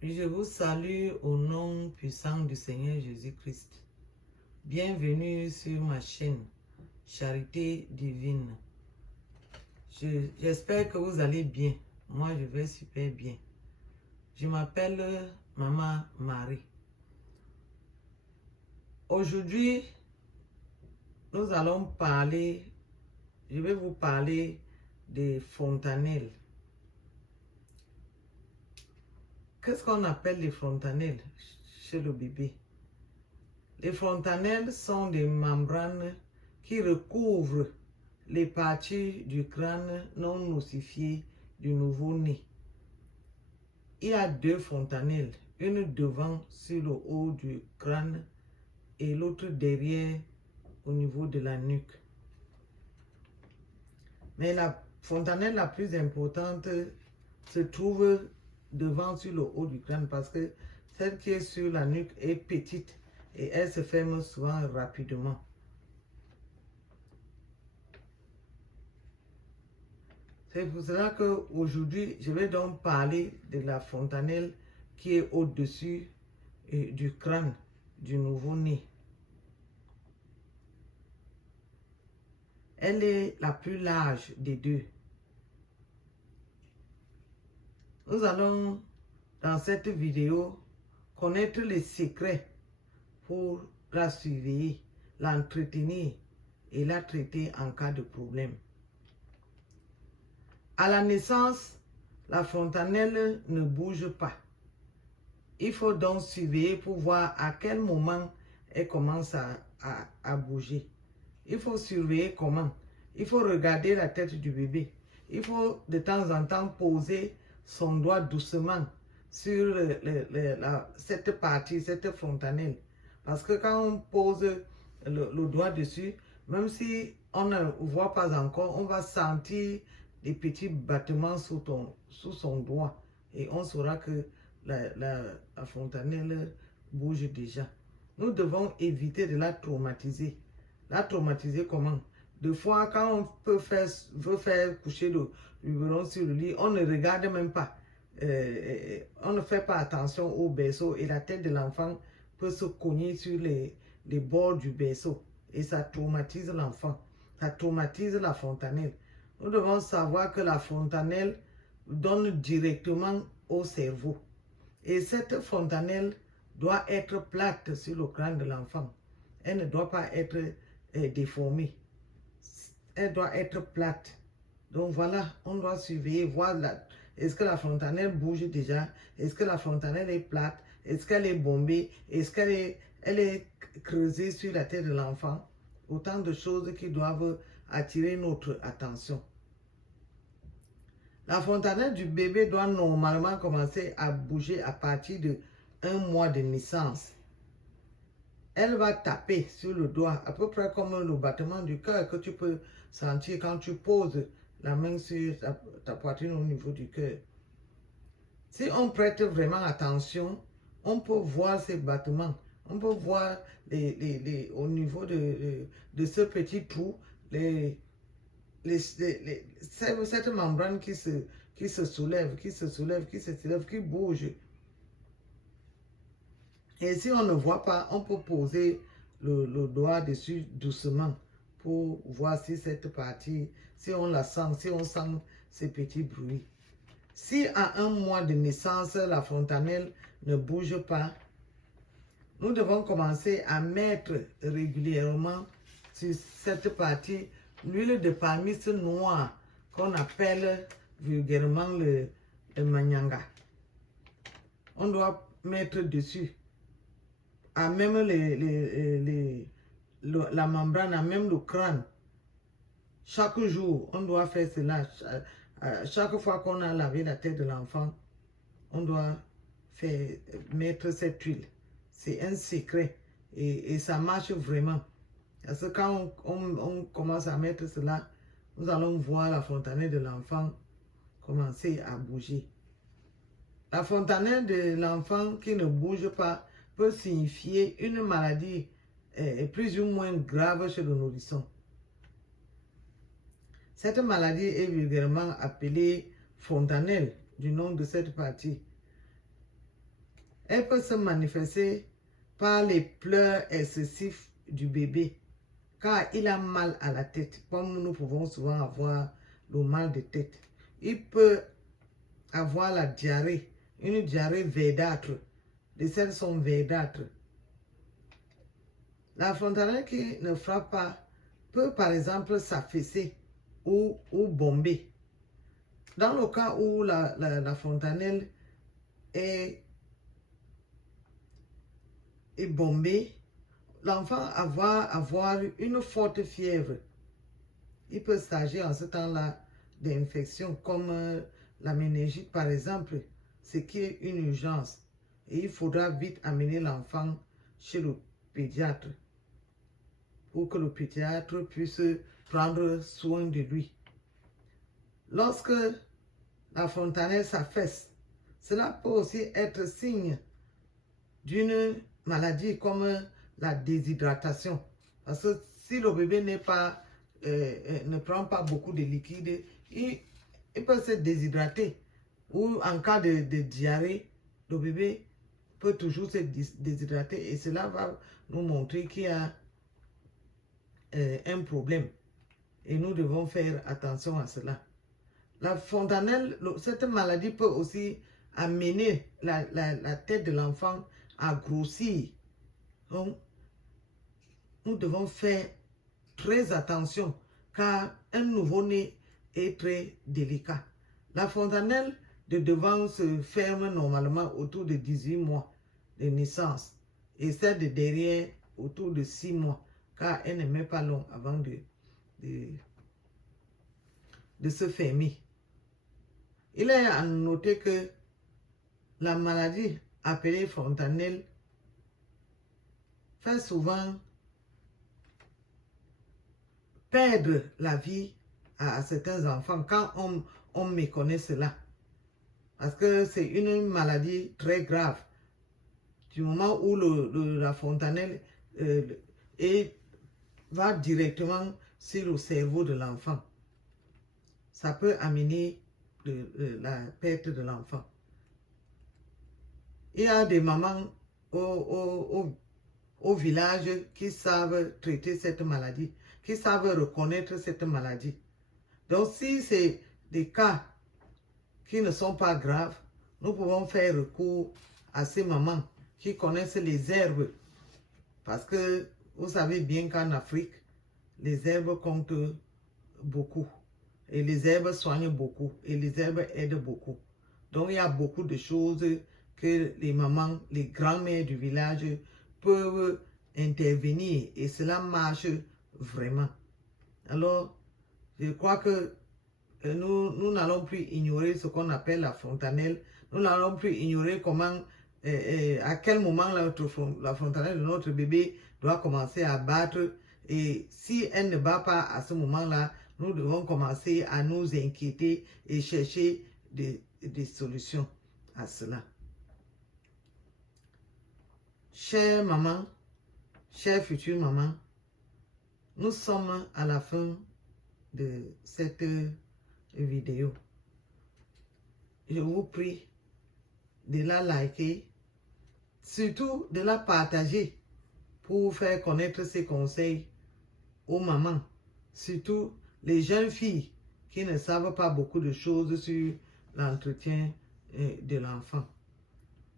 Je vous salue au nom puissant du Seigneur Jésus-Christ. Bienvenue sur ma chaîne Charité Divine. J'espère que vous allez bien. Moi, je vais super bien. Je m'appelle Maman Marie. Aujourd'hui, nous allons parler, je vais vous parler des fontanelles. Qu'est-ce qu'on appelle les fontanelles chez le bébé? Les fontanelles sont des membranes qui recouvrent les parties du crâne non ossifiées du nouveau-né. Il y a deux fontanelles, une devant sur le haut du crâne et l'autre derrière au niveau de la nuque. Mais la fontanelle la plus importante se trouve devant sur le haut du crâne parce que celle qui est sur la nuque est petite et elle se ferme souvent rapidement. C'est pour cela qu'aujourd'hui, je vais donc parler de la fontanelle qui est au-dessus du crâne du nouveau-né. Elle est la plus large des deux. Nous allons, dans cette vidéo, connaître les secrets pour la surveiller, l'entretenir et la traiter en cas de problème. À la naissance, la fontanelle ne bouge pas. Il faut donc surveiller pour voir à quel moment elle commence à bouger. Il faut surveiller comment. Il faut regarder la tête du bébé. Il faut de temps en temps poser son doigt doucement sur cette partie, cette fontanelle. Parce que quand on pose le doigt dessus, même si on ne voit pas encore, on va sentir des petits battements sous son doigt. Et on saura que la fontanelle bouge déjà. Nous devons éviter de la traumatiser. La traumatiser comment? Des fois, quand on veut faire coucher le biberon sur le lit, on ne regarde même pas. On ne fait pas attention au berceau et la tête de l'enfant peut se cogner sur les bords du berceau. Et ça traumatise l'enfant. Ça traumatise la fontanelle. Nous devons savoir que la fontanelle donne directement au cerveau. Et cette fontanelle doit être plate sur le crâne de l'enfant. Elle ne doit pas être déformée. Elle doit être plate. Donc voilà, on doit surveiller, voir est-ce que la fontanelle bouge déjà? Est-ce que la fontanelle est plate? Est-ce qu'elle est bombée? Est-ce qu'elle est creusée sur la tête de l'enfant? Autant de choses qui doivent attirer notre attention. La fontanelle du bébé doit normalement commencer à bouger à partir de 1 mois de naissance. Elle va taper sur le doigt, à peu près comme le battement du cœur que tu peux sentir quand tu poses la main sur ta poitrine au niveau du cœur. Si on prête vraiment attention, on peut voir ces battements. On peut voir au niveau de ce petit trou, cette membrane qui se soulève, qui bouge. Et si on ne voit pas, on peut poser le doigt dessus doucement pour voir si cette partie, si on la sent, si on sent ces petits bruits. Si à 1 mois de naissance, la fontanelle ne bouge pas, nous devons commencer à mettre régulièrement sur cette partie l'huile de palmiste noire qu'on appelle vulgairement le manyanga. On doit mettre dessus à même la membrane, à même le crâne. Chaque jour, on doit faire cela. Chaque fois qu'on a lavé la tête de l'enfant, on doit mettre cette huile. C'est un secret et ça marche vraiment. Parce que quand on commence à mettre cela, nous allons voir la fontanelle de l'enfant commencer à bouger. La fontanelle de l'enfant qui ne bouge pas peut signifier une maladie plus ou moins grave chez le nourrisson. Cette maladie est vulgairement appelée fontanelle, du nom de cette partie. Elle peut se manifester par les pleurs excessifs du bébé, car il a mal à la tête, comme nous pouvons souvent avoir le mal de tête. Il peut avoir la diarrhée, une diarrhée verdâtre. Les selles sont verdâtres. La fontanelle qui ne frappe pas peut par exemple s'affaisser ou bomber. Dans le cas où la fontanelle est bombée, l'enfant va avoir une forte fièvre. Il peut s'agir en ce temps-là d'infections comme la méningite par exemple, ce qui est une urgence. Et il faudra vite amener l'enfant chez le pédiatre pour que le pédiatre puisse prendre soin de lui. Lorsque la fontanelle s'affaisse, cela peut aussi être signe d'une maladie comme la déshydratation. Parce que si le bébé ne prend pas beaucoup de liquide, il peut se déshydrater. Ou en cas de diarrhée, le bébé peut toujours se déshydrater et cela va nous montrer qu'il y a un problème. Et nous devons faire attention à cela. La fontanelle, cette maladie peut aussi amener la tête de l'enfant à grossir. Donc, nous devons faire très attention car un nouveau-né est très délicat. La fontanelle de devant se ferme normalement autour de 18 mois de naissance et celle de derrière autour de 6 mois car elle ne met pas long avant de se fermer. Il est à noter que la maladie appelée fontanelle fait souvent perdre la vie à certains enfants quand on méconnaît cela. Parce que c'est une maladie très grave. Du moment où la fontanelle va directement sur le cerveau de l'enfant, ça peut amener la perte de l'enfant. Il y a des mamans au village qui savent traiter cette maladie, qui savent reconnaître cette maladie. Donc, si c'est des cas qui ne sont pas graves, nous pouvons faire recours à ces mamans qui connaissent les herbes. Parce que vous savez bien qu'en Afrique, les herbes comptent beaucoup. Et les herbes soignent beaucoup. Et les herbes aident beaucoup. Donc, il y a beaucoup de choses que les mamans, les grands-mères du village peuvent intervenir. Et cela marche vraiment. Alors, je crois que nous n'allons plus ignorer ce qu'on appelle la fontanelle. Nous n'allons plus ignorer comment, à quel moment la fontanelle de notre bébé doit commencer à battre. Et si elle ne bat pas à ce moment-là, nous devons commencer à nous inquiéter et chercher des solutions à cela. Chère maman, chère future maman, nous sommes à la fin de cette vidéo. Je vous prie de la liker, surtout de la partager pour faire connaître ces conseils aux mamans, surtout les jeunes filles qui ne savent pas beaucoup de choses sur l'entretien de l'enfant.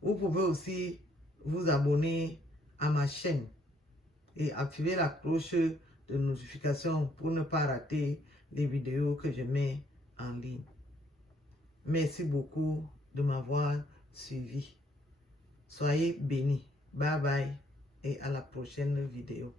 Vous pouvez aussi vous abonner à ma chaîne et activer la cloche de notification pour ne pas rater les vidéos que je mets en ligne. Merci beaucoup de m'avoir suivi. Soyez bénis. Bye bye et à la prochaine vidéo.